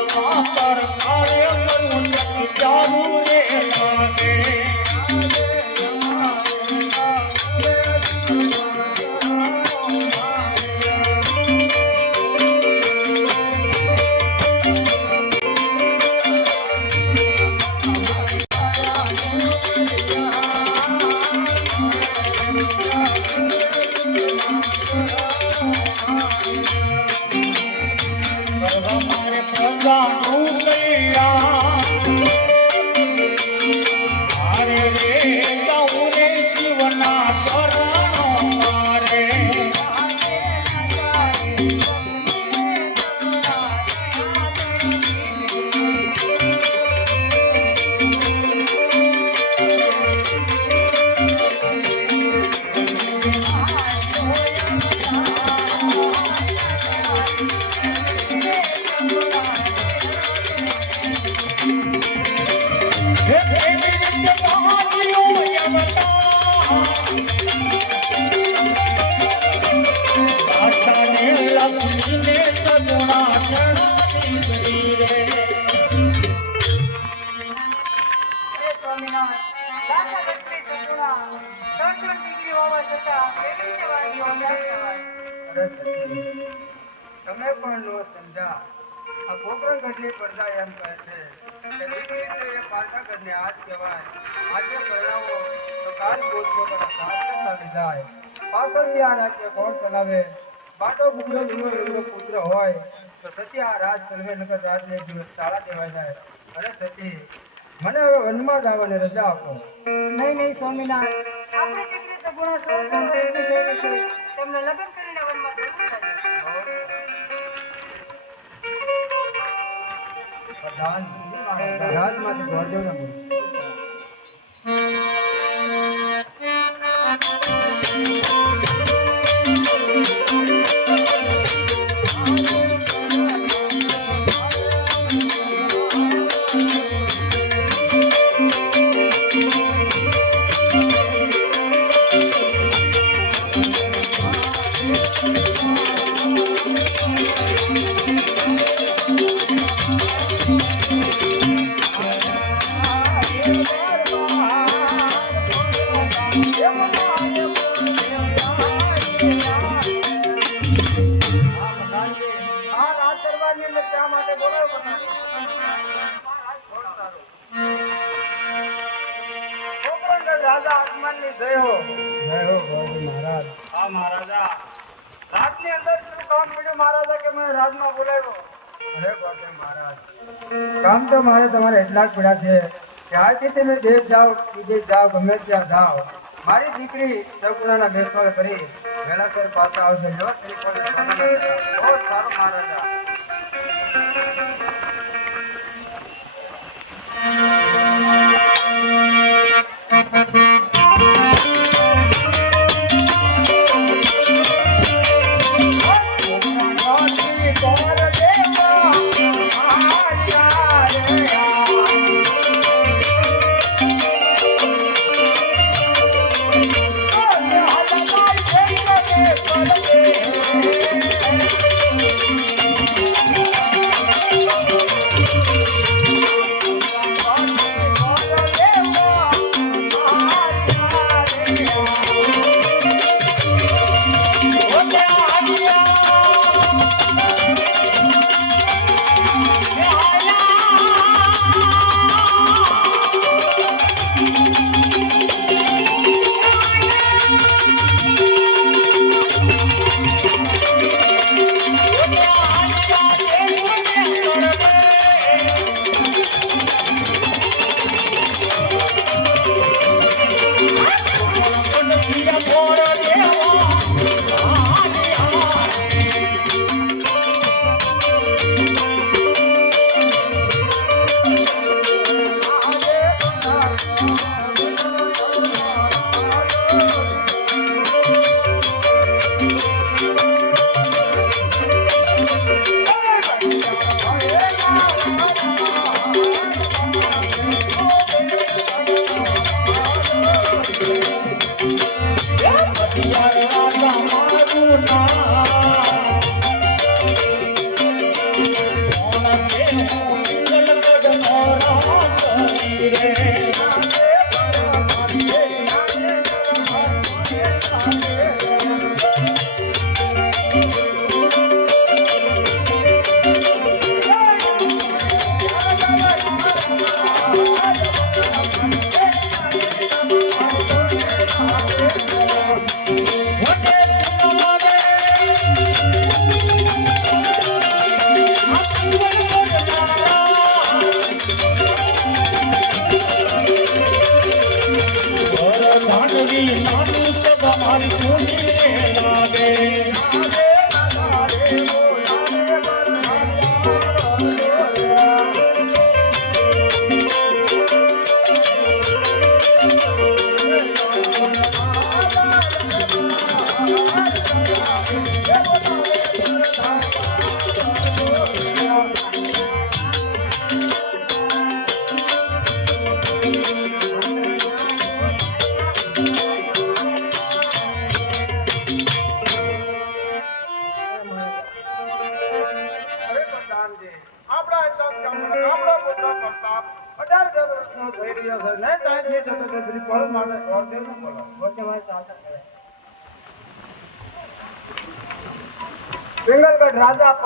જીવ માતર કાર્ય કરવું સતી પડદા એમ કહે પુત્ર હોય તો સતી આ રાજ ચલવે નગર રાજને દિવસ શાળા દેવાય જાય. અને સતી, મને હવે વનમાં જવાની રજા આપો. નહીં નહીં, સ્વામિનારાયણ. આપણે દીકરી સગુણા તેમને લગ્ન પ્રધાન રાજમાંથી દોડજો ને મારે તમારે એટલા જ પડ્યા છે. આજથી તમે દેશ જાઓ, વિદેશ જાઓ, ગમે ત્યાં જાઓ. મારી દીકરી સગુણાના ભેદભાવ કરી વેલાસર પાછા આવશે. બહુ સારું મહારાજા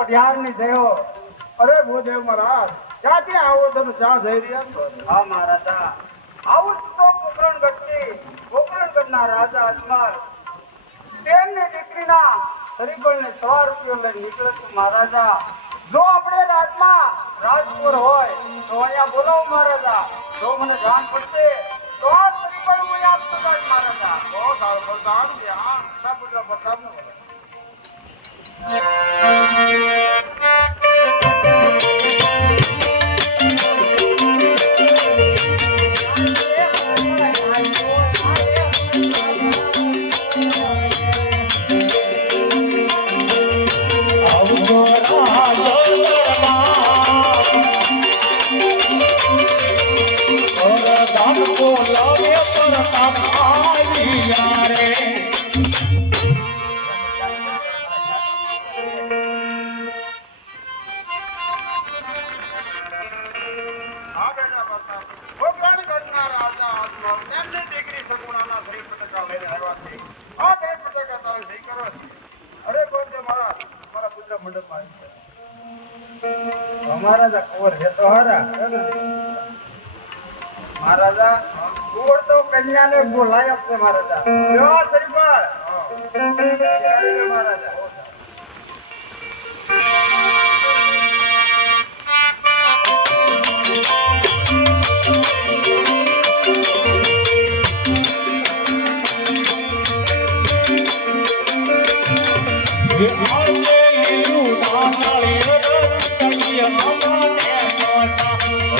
રાજા ની થયો અરે ભૂદેવ મહારાજ ક્યાંથી આવો તમે? ચા જઈ રહ્યા છો? હા મહારાજા આવું જ તો પોકરણગઢથી પોકરણગઢના રાજા અજમલ. તેમની દીકરીના હરિબળને સવા રૂપિયો લઈ નીકળે છે મહારાજા. જો આપણે રાજમાં રાજપુર હોય તો અહીંયા બોલાવો મહારાજા. જો મને જાણ પડશે તો આ હરિબળ હું યાદ થતા મહારાજા. બહુ સારું પ્રધાન કે આ બધા પ્રતાપનું. Thank you. ભોગવાન ઘટના હે તો હરા મહારાજા કુંવર તો કન્યાને બોલાય આપશે મહારાજા.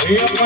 Yeah.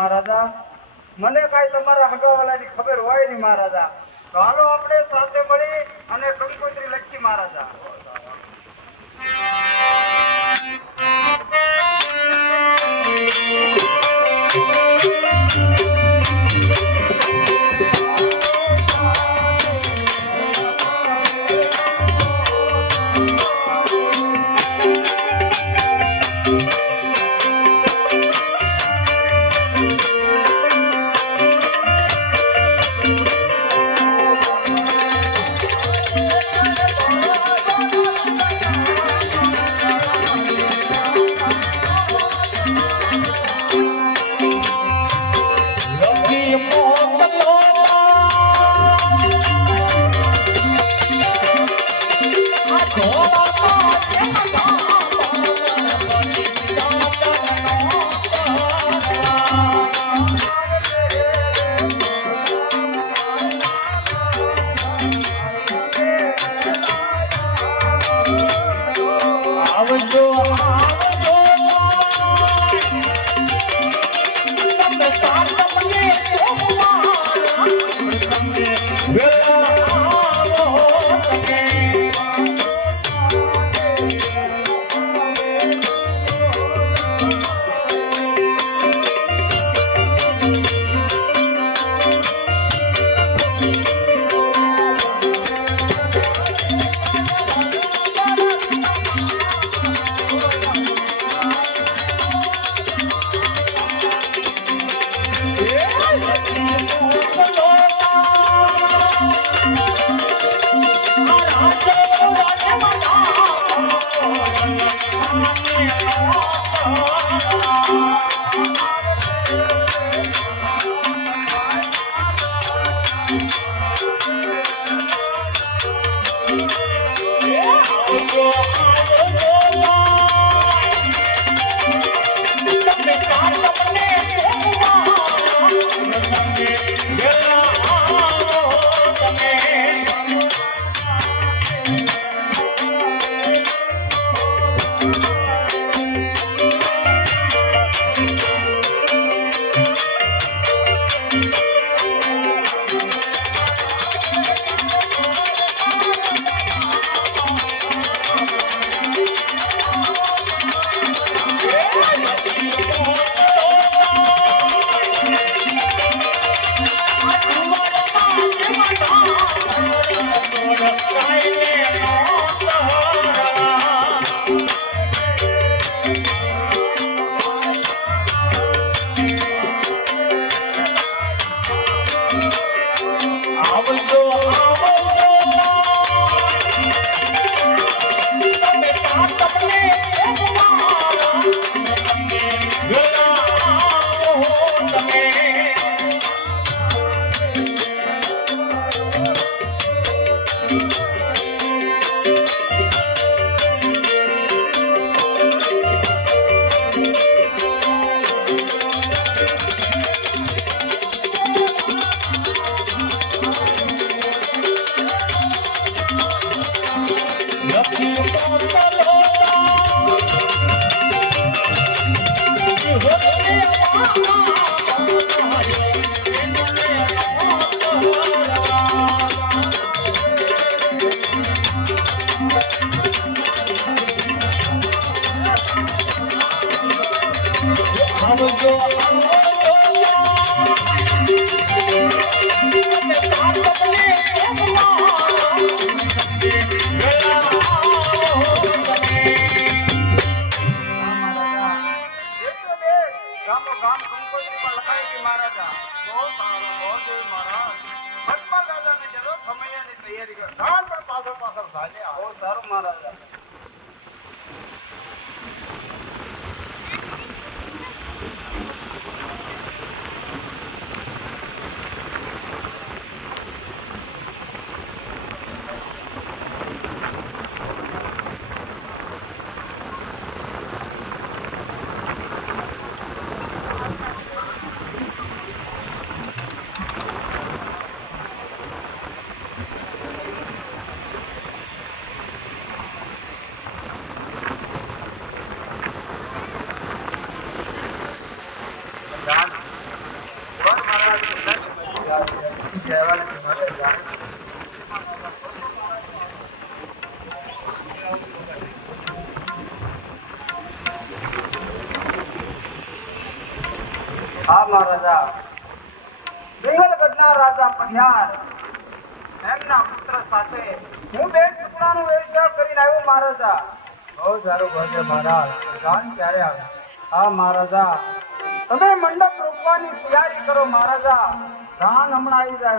મહારાજા. મને કાંઈ તમારા હગાવાલાની ખબર હોય નહીં મહારાજા. તો હાલો આપણે સાથે મળી અને કંકોત્રી લખી મહારાજા.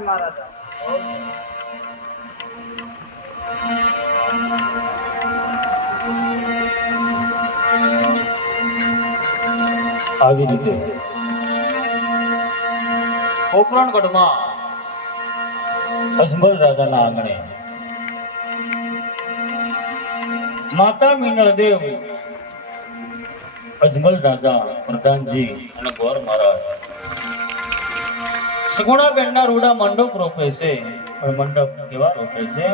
મહારાજ મહારાજ આવી રીતે. પોકરણગઢમાં અજમલ રાજાના આંગણે માતા મીનળદેવ અજમલ રાજા પ્રધાનજી અને ગોર મહારાજ સગુણાબેનના રૂડા મંડપ રોપે છે. પણ મંડપ કેવા રોપે છે?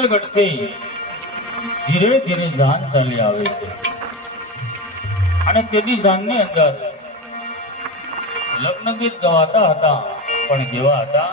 કિંગલગઢથી ધીરે ધીરે જાન ચાલી આવે છે. અને તેની જાનની અંદર લગ્ન ગીત ગવાતા હતા, પણ કેવા હતા?